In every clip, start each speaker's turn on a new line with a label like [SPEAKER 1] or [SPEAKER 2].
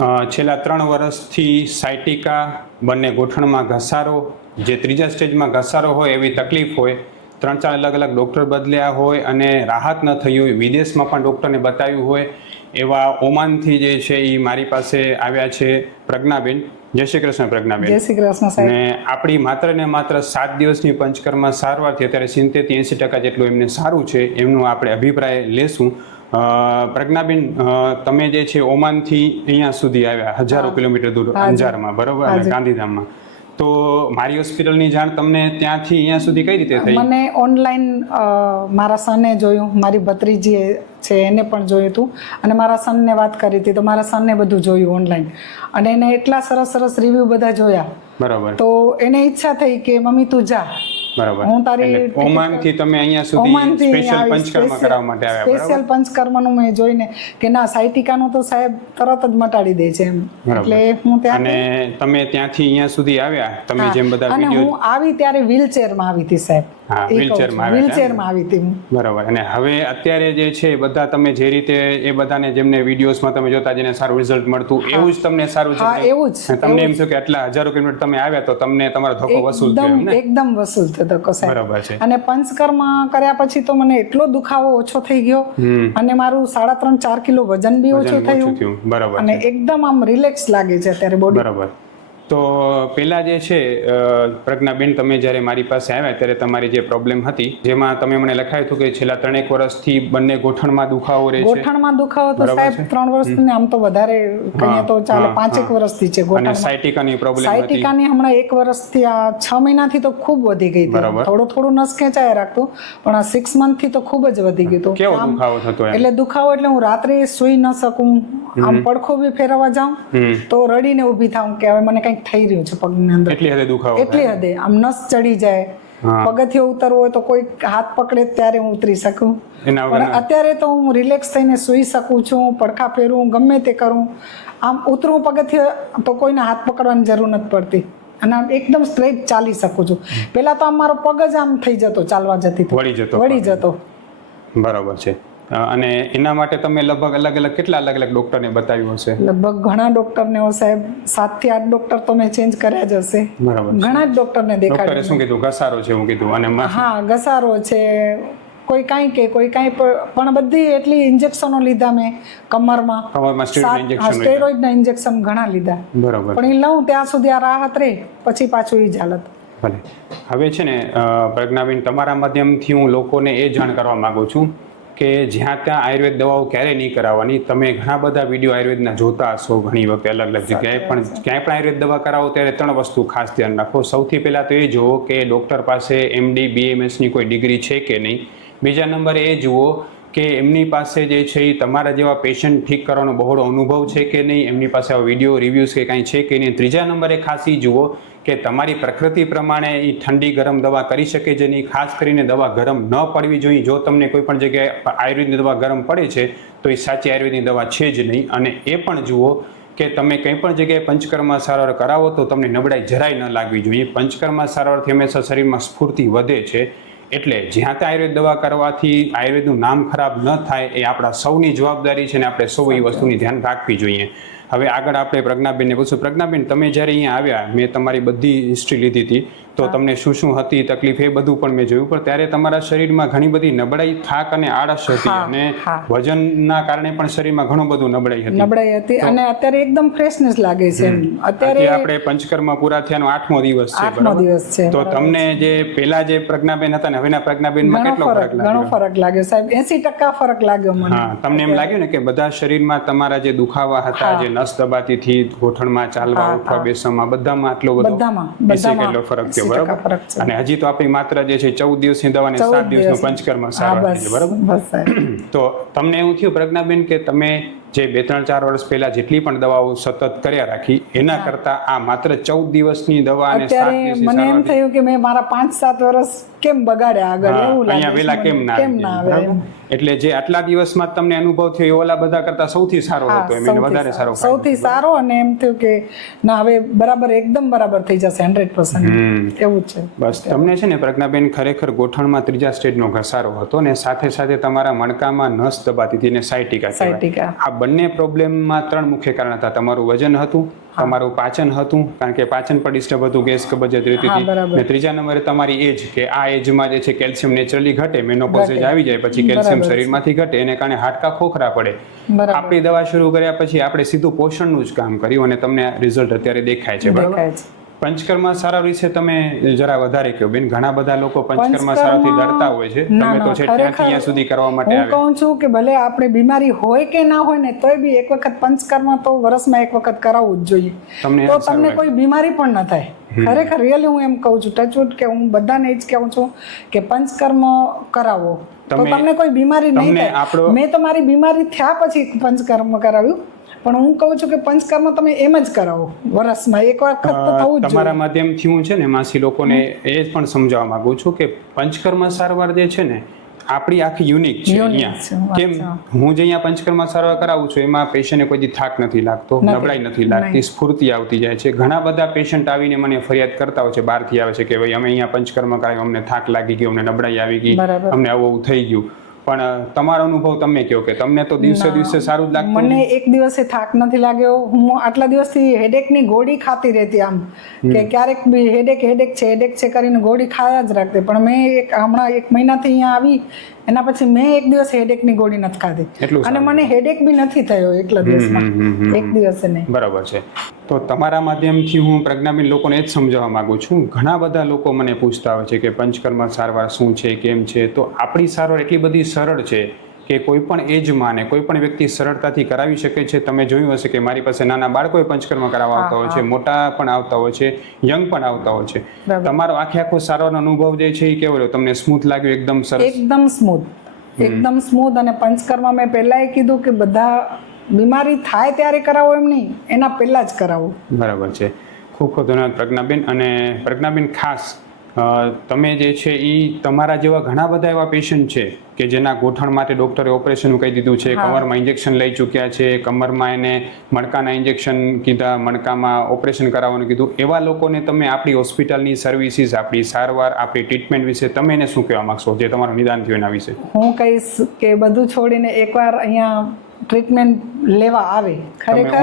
[SPEAKER 1] છેલ્લા ત્રણ વર્ષથી સાયટિકા બંને ગોઠણમાં ઘસારો જે ત્રીજા સ્ટેજમાં ઘસારો હોય એવી તકલીફ હોય ત્રણ ચાર અલગ અલગ ડૉક્ટર બદલ્યા હોય અને રાહત ન થઈ હોય વિદેશમાં પણ ડૉક્ટરને બતાવ્યું હોય એવા ઓમાનથી જે છે એ મારી પાસે આવ્યા છે પ્રજ્ઞાબેન. જય શ્રી કૃષ્ણ પ્રજ્ઞાબેન.
[SPEAKER 2] જય શ્રી કૃષ્ણ
[SPEAKER 1] અને આપણી માત્ર ને માત્ર સાત દિવસની પંચકર્મા સારવારથી અત્યારે સિત્તેરથી એંસી ટકા જેટલું એમને સારું છે એમનું આપણે અભિપ્રાય લેશું. પ્રજ્ઞાબેન તમે જે છે ઓમાનથી અહીંયા સુધી આવ્યા હજારો કિલોમીટર દૂર અંજારમાં બરોબર? અને ગાંધીધામમાં. તો મારી હોસ્પિટલની જાણ તમને ત્યાંથી અહીંયા સુધી કઈ રીતે થઈ?
[SPEAKER 2] મને ઓનલાઈન મારા સને જોયું મારી ભત્રીજી છે એને પણ જોયું હતું અને મારા સનને વાત કરી હતી તો મારા સનને બધું જોયું ઓનલાઈન. અને એને એટલા સરસ સરસ રિવ્યૂ બધા જોયા.
[SPEAKER 1] બરાબર.
[SPEAKER 2] તો એને ઈચ્છા થઈ કે મમ્મી તું જા.
[SPEAKER 1] બરોબર.
[SPEAKER 2] હું તારી
[SPEAKER 1] ઓમાનથી તમે અહીંયા સુધી સ્પેશિયલ પંચકર્મ કરાવવા માટે આવ્યા બરાબર?
[SPEAKER 2] સ્પેશિયલ પંચકર્મનું મેં જોઈને કે ના નું તો સાહેબ તરત જ મટાડી દે છે એમ. એટલે હું ત્યાં
[SPEAKER 1] અને તમે ત્યાંથી અહીંયા સુધી આવ્યા તમે જેમ બધા
[SPEAKER 2] અને હું આવી ત્યારે વ્હીલચેરમાં આવી હતી સાહેબ.
[SPEAKER 1] હા, wheelchair-માં આવ્યા હતા.
[SPEAKER 2] વ્હીલચેરમાં આવી હતી
[SPEAKER 1] બરાબર. અને હવે અત્યારે જે છે બધા તમે જે રીતે એ બધાને જેમને વિડીયોઝમાં તમે જોતા જેને સારું રિઝલ્ટ મળતું એવું જ તમને સારું છે
[SPEAKER 2] એવું જ
[SPEAKER 1] તમને એમ છે કે આટલા હજારો કિલોમીટર તમે આવ્યા તો તમને તમારો ધક્કો વસૂલ થયો
[SPEAKER 2] એકદમ વસૂલ થતો કો સાહેબ.
[SPEAKER 1] બરાબર છે.
[SPEAKER 2] અને પંચકર્મ કર્યા પછી તો મને એટલો દુખાવો ઓછો થઈ ગયો. અને મારું સાડા ત્રણ ચાર કિલો વજન બી ઓછું થયું
[SPEAKER 1] ઓછું થયું. બરાબર
[SPEAKER 2] અને એકદમ આમ રિલેક્સ લાગે છે અત્યારે બોડી
[SPEAKER 1] બરાબર. તો પેલા જે છે પ્રજ્ઞાબેન તમે જ્યારે મારી પાસે આવ્યા ત્યારે તમારી જે પ્રોબ્લેમ હતી જેમાં તમે મને લખાયું હતું કે છેલ્લા ત્રણેક વર્ષથી બંને ગોઠણમાં દુખાવો રહે છે.
[SPEAKER 2] ગોઠણમાં દુખાવો તો સાહેબ ત્રણ વર્ષથી ને આમ તો વધારે કહીએ તો ચાલે પાંચેક વર્ષથી છે
[SPEAKER 1] અને સાયટિકાની પ્રોબ્લેમ હતી.
[SPEAKER 2] સાયટિકાની હમણાં એક વર્ષથી આ છ મહિનાથી તો ખૂબ વધી ગઈ હતી. થોડું થોડું નસ ખેંચાયા રાખતું પણ આ સિક્સ મંથથી તો ખૂબ જ વધી ગયું હતું.
[SPEAKER 1] કેવો દુખાવો થતો
[SPEAKER 2] એટલે દુખાવો એટલે હું રાત્રે સૂઈ ન શકું આમ પડખો બી ફેરવવા જાઉં તો રડીને ઊભી થાઉં કે હવે મને કંઈક થઈ રહ્યું છે પગની અંદર.
[SPEAKER 1] એટલી હદે દુખાવો
[SPEAKER 2] એટલી હદે. આમ નસ ચડી જાય. પગથિયે ઉતરવું હોય તો કોઈ હાથ પકડે ત્યારે હું ઉતરી શકું. પણ અત્યારે તો હું રિલેક્સ થઈને સૂઈ શકું છું પડખા ફેરવું ગમે તે કરું. આમ ઉતરું પગથિયે તો કોઈને હાથ પકડવાની જરૂર નથી પડતી. અને આમ એકદમ સ્ટ્રેટ ચાલી શકું છું. પેલા તો આમ મારો પગ જ આમ થઈ જતો ચાલવા જતી.
[SPEAKER 1] વળી જતો
[SPEAKER 2] વળી જતો.
[SPEAKER 1] બરાબર છે. અને એના માટે તમે લગભગ અલગ અલગ કેટલા અલગ અલગ ડોક્ટરને બતાવ્યું હશે?
[SPEAKER 2] લગભગ ઘણા ડોક્ટરને ને સાહેબ સાતથી આઠ ડોક્ટર તો મેં ચેન્જ કર્યા જ હશે.
[SPEAKER 1] બરાબર
[SPEAKER 2] ઘણા જ ડોક્ટરને દેખાડ્યું
[SPEAKER 1] ડોક્ટરે શું કીધું? ઘસારો છે હું કીધું. અને
[SPEAKER 2] હા ઘસારો છે. કોઈ કાંઈ કે કોઈ કાંઈ પણ બધી એટલી ઇન્જેક્શનો લીધા મેં કમરમાં.
[SPEAKER 1] કમરમાં સ્ટીરોઇડ ઇન્જેક્શન
[SPEAKER 2] સ્ટેરોઇડના ઇન્જેક્શન ઘણા લીધા.
[SPEAKER 1] બરાબર.
[SPEAKER 2] પણ એ લઉં ત્યાં સુધી આ રાહત રહે પછી પાછું એ જ હાલત.
[SPEAKER 1] ભલે. હવે છે ને પ્રજ્ઞાબેન તમારા માધ્યમથી હું લોકોને એ જાણ કરવા માગું છું કે જ્યાં ત્યાં આયુર્વેદ દવાઓ ક્યારે નહીં કરાવવાની. તમે ઘણા બધા વીડિયો આયુર્વેદના જોતા હશો ઘણી વખતે અલગ અલગ જગ્યાએ. પણ ક્યાંય પણ આયુર્વેદ દવા કરાવો ત્યારે ત્રણ વસ્તુ ખાસ ધ્યાન રાખો. સૌથી પહેલાં તો એ જુઓ કે ડૉક્ટર પાસે એમડી બીએમએસની કોઈ ડિગ્રી છે કે નહીં. બીજા નંબરે એ જુઓ કે એમની પાસે જે છે એ તમારા જેવા પેશન્ટ ઠીક કરવાનો બહોળો અનુભવ છે કે નહીં? એમની પાસે આ વીડિયો રિવ્યૂઝ કે કાંઈ છે કે નહીં? ત્રીજા નંબરે ખાસી જુઓ કે તમારી પ્રકૃતિ પ્રમાણે એ ઠંડી ગરમ દવા કરી શકે છે નહીં ખાસ કરીને દવા ગરમ ન પડવી જોઈએ. જો તમને કોઈ પણ જગ્યાએ આયુર્વેદની દવા ગરમ પડે છે, તો એ સાચી આયુર્વેદની દવા છે જ નહીં. અને એ પણ જુઓ કે તમે કંઈ પણ જગ્યાએ પંચકર્મા સારવાર કરાવો તો તમને નબળાઈ જરાય ન લાગવી જોઈએ. પંચકર્મા સારવારથી હંમેશા શરીરમાં સ્ફૂર્તિ વધે છે. એટલે જ્યાં ત્યાં આયુર્વેદ દવા કરવાથી આયુર્વેદનું નામ ખરાબ ન થાય એ આપણા સૌની જવાબદારી છે અને આપણે સૌ એ વસ્તુની ધ્યાન રાખવી જોઈએ. હવે આગળ આપણે પ્રજ્ઞાબેનને પૂછું પ્રજ્ઞાબેન, તમે જ્યારે અહીંયા આવ્યા, મેં તમારી બધી હિસ્ટ્રી લીધી હતી. તો તમને શું શું હતી તકલીફ એ બધું પણ મેં જોયું. પણ ત્યારે તમારા શરીરમાં ઘણી બધી નબળાઈ થાક અને આળસ હતી અને વજનના કારણે પણ શરીરમાં ઘણું બધું નબળાઈ હતી.
[SPEAKER 2] નબળાઈ હતી અને અત્યારે એકદમ ફ્રેશનેસ લાગે છે અત્યારે
[SPEAKER 1] આપણે પંચકર્મ પૂરા થયાનો આઠમો દિવસ છે
[SPEAKER 2] આઠમો દિવસ છે
[SPEAKER 1] તો તમને જે પેલા જે પ્રજ્ઞાબેન હતા ને હવેના પ્રજ્ઞાબેનમાં કેટલો
[SPEAKER 2] ફરક ઘણો ફરક લાગ્યો સાહેબ. એસી ટકા ફરક લાગ્યો મને.
[SPEAKER 1] હા તમને એમ લાગ્યું ને કે બધા શરીરમાં તમારા જે દુખાવા હતા જે નસ દબાતી થી ગોઠણમાં ચાલવા ઉઠવા બેસવામાં બધામાં આટલો બધો
[SPEAKER 2] બધામાં.
[SPEAKER 1] કેટલો ફરક
[SPEAKER 2] 80%
[SPEAKER 1] બરાબર? અને હજી તો આપણી માત્ર જે છે ચૌદ દિવસની દવા ને સાત દિવસનું
[SPEAKER 2] દિવસ.
[SPEAKER 1] પંચકર્મ સારવાર છે બરાબર? તો તમને એવું થયું પ્રજ્ઞાબેન કે તમે જે બે ત્રણ ચાર વર્ષ પહેલા જેટલી પણ દવાઓ સતત કર્યા રાખી એના કરતા આ માત્ર ચૌદ દિવસની દવા અને
[SPEAKER 2] મને એમ થયું કે મેં મારા પાંચ સાત વર્ષ કેમ બગાડ્યા આગળ? એવું
[SPEAKER 1] અહીંયા વેલા કેમ ના આવી? એટલે જે આટલા દિવસમાં તમને અનુભવ થયો એ ઓલા બધા કરતા સૌથી સારો હતો એમ એને વધારે સારો.
[SPEAKER 2] સૌથી સારો અને એમ થયું કે ના હવે બરાબર એકદમ બરાબર થઈ જશે હંડ્રેડ
[SPEAKER 1] પર્સન્ટ.
[SPEAKER 2] એવું છે.
[SPEAKER 1] બસ તમને છે ને પ્રજ્ઞાબેન ખરેખર ગોઠણમાં ત્રીજા સ્ટેજનો ઘસારો હતો ને સાથે સાથે તમારા મણકામાં નસ દબાતી હતી ને સાયટિકા
[SPEAKER 2] સાયટિકા.
[SPEAKER 1] બંને પ્રોબ્લેમમાં ત્રણ મુખ્ય કારણ હતા. તમારું વજન હતું તમારું પાચન હતું કારણ કે પાચન પર ડિસ્ટર્બ હતું ગેસ કબજિયાત રહેતી હતી. અને ત્રીજા નંબરે તમારી એજ કે આ એજમાં જે છે કેલ્શિયમ નેચરલી ઘટે મેનોપોઝ. આવી જાય પછી કેલ્શિયમ શરીરમાંથી ઘટે એને કારણે હાડકા ખોખરા પડે. આપણી દવા શરૂ કર્યા પછી આપણે સીધું પોષણનું જ કામ કર્યું અને તમને રિઝલ્ટ અત્યારે દેખાય છે બરાબર?
[SPEAKER 2] દેખાય છે.
[SPEAKER 1] પંચકર્મ સારા વિશે તમે જરા વધારે કહો. બેન ઘણા બધા લોકો પંચકર્મ સારાથી ડરતા હોય છે. તમે તો છે
[SPEAKER 2] ત્યાં
[SPEAKER 1] ત્યાં સુધી કરવા માટે
[SPEAKER 2] હું
[SPEAKER 1] આવે
[SPEAKER 2] કહું છું કે ભલે આપણે બીમારી હોય કે ના હોય ને તોય બી એક વખત પંચકર્મ તો વર્ષમાં એક વખત કરાવવું જ જોઈએ. તો તમને કોઈ બીમારી પણ ન થાય. ખરેખર રિયલી હું એમ કહું છું ટચવુડ કે હું બધાને જ કહું છું કે પંચકર્મ કરાવો. તો તમને કોઈ બીમારી નહીં થાય. મેં તો મારી બીમારી થયા પછી પંચકર્મ કરાવ્યું. પણ હું કહું છું કે પંચકર્મ તમે એમ જ કરાવો. વર્ષમાં એક વખત તો થવું જ
[SPEAKER 1] તમારા માધ્યમથી હું છે ને માસી લોકોને એ પણ સમજાવવા માંગુ છું કે પંચકર્મ સારવાર જે છે ને આપણી આખી યુનિક છે અહીંયા. કેમ? હું જે અહીંયા પંચકર્મ સારવાર કરાવું છું એમાં પેશન્ટને કોઈ થાક નથી લાગતો નબળાઈ નથી લાગતી સ્ફૂર્તિ આવતી જાય છે. ઘણા બધા પેશન્ટ આવીને મને ફરિયાદ કરતા હોય છે બહારથી આવે છે કે ભાઈ અમે અહીંયા પંચકર્મ કરાવ્યું અમને થાક લાગી ગયો અમને નબળાઈ આવી ગઈ અમને આવું થઈ ગયું. પણ તમારો અનુભવ તમે કહો કે તમને તો દિવસે દિવસે સારું જ લાગતું
[SPEAKER 2] મને એક દિવસે થાક નથી લાગ્યો. હું આટલા દિવસથી હેડેકની ગોળી ખાતી રહેતી આમ. કે ક્યારેક બી હેડેક હેડેક છે હેડેક છે કરીને ગોળી ખાયા જ રાખતી. પણ મેં એક હમણાં એક મહિનાથી અહીંયા આવી એના પછી મેં એક દિવસ હેડેકની ગોળી નથી ખાધી.
[SPEAKER 1] એટલું
[SPEAKER 2] અને મને હેડેક બી નથી થયો એકલા દિવસમાં. એક દિવસે નહીં
[SPEAKER 1] બરાબર છે. તો તમારા માધ્યમથી હું પ્રજ્ઞાબેન લોકોને એ જ સમજાવવા માંગુ છું. ઘણા બધા લોકો મને પૂછતા હોય છે કે પંચકર્મ સારવાર શું છે કેમ છે? તો આપણી સારવાર એટલી બધી સરળ છે કે કોઈ પણ એજમાં ને કોઈ પણ વ્યક્તિ સરળતાથી કરાવી શકે છે. તમે જોયું હશે કે મારી પાસે નાના બાળકોએ પંચકર્મ કરાવવા આવતા હોય છે મોટા પણ આવતા હોય છે યંગ પણ આવતા હોય છે. તમારો આખે આખો સારવારનો અનુભવ જે છે એ કેવો રહ્યો? તમને સ્મૂથ લાગ્યું એકદમ સરસ?
[SPEAKER 2] એકદમ સ્મૂથ. એકદમ સ્મૂથ અને પંચકર્મ મેં પહેલાં કીધું કે બધા બીમારી થાય ત્યારે કરાવો એમ નહીં એના પહેલાં જ કરાવો.
[SPEAKER 1] બરાબર છે. ખૂબ ખૂબ ધન્યવાદ પ્રજ્ઞાબેન અને પ્રજ્ઞાબેન ખાસ તમે જે છે એ તમારા જેવા ઘણા બધા એવા પેશન્ટ છે કે જેના ગોઠણ માટે ડોક્ટરે ઓપરેશન કહી દીધું છે કમરમાં ઇન્જેક્શન લઈ ચૂક્યા છે કમરમાં એને મણકાના ઇન્જેક્શન કીધા મણકામાં ઓપરેશન કરાવવાનું કીધું. એવા લોકોને તમે આપણી હોસ્પિટલની સર્વિસીસ આપણી સારવાર આપણી ટ્રીટમેન્ટ વિશે તમે એને શું કહેવા માંગશો? જે તમારું નિદાન થયું એના વિશે.
[SPEAKER 2] હું કહીશ કે બધું છોડીને એકવાર અહીંયા ટ્રીટમેન્ટ લેવા આવે. ખરેખર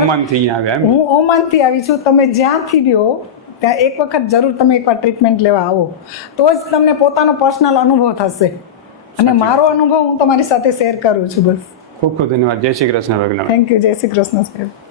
[SPEAKER 2] હું ઓમાનથી આવી છું. તમે જ્યાંથી બી હો ત્યાં એક વખત જરૂર તમે એકવાર ટ્રીટમેન્ટ લેવા આવો. તો જ તમને પોતાનો પર્સનલ અનુભવ થશે. અને મારો અનુભવ હું તમારી સાથે શેર કરું છું બસ.
[SPEAKER 1] ખૂબ ખૂબ ધન્યવાદ. જય શ્રી કૃષ્ણ
[SPEAKER 2] થેન્ક યુ જય શ્રી કૃષ્ણ સાહેબ.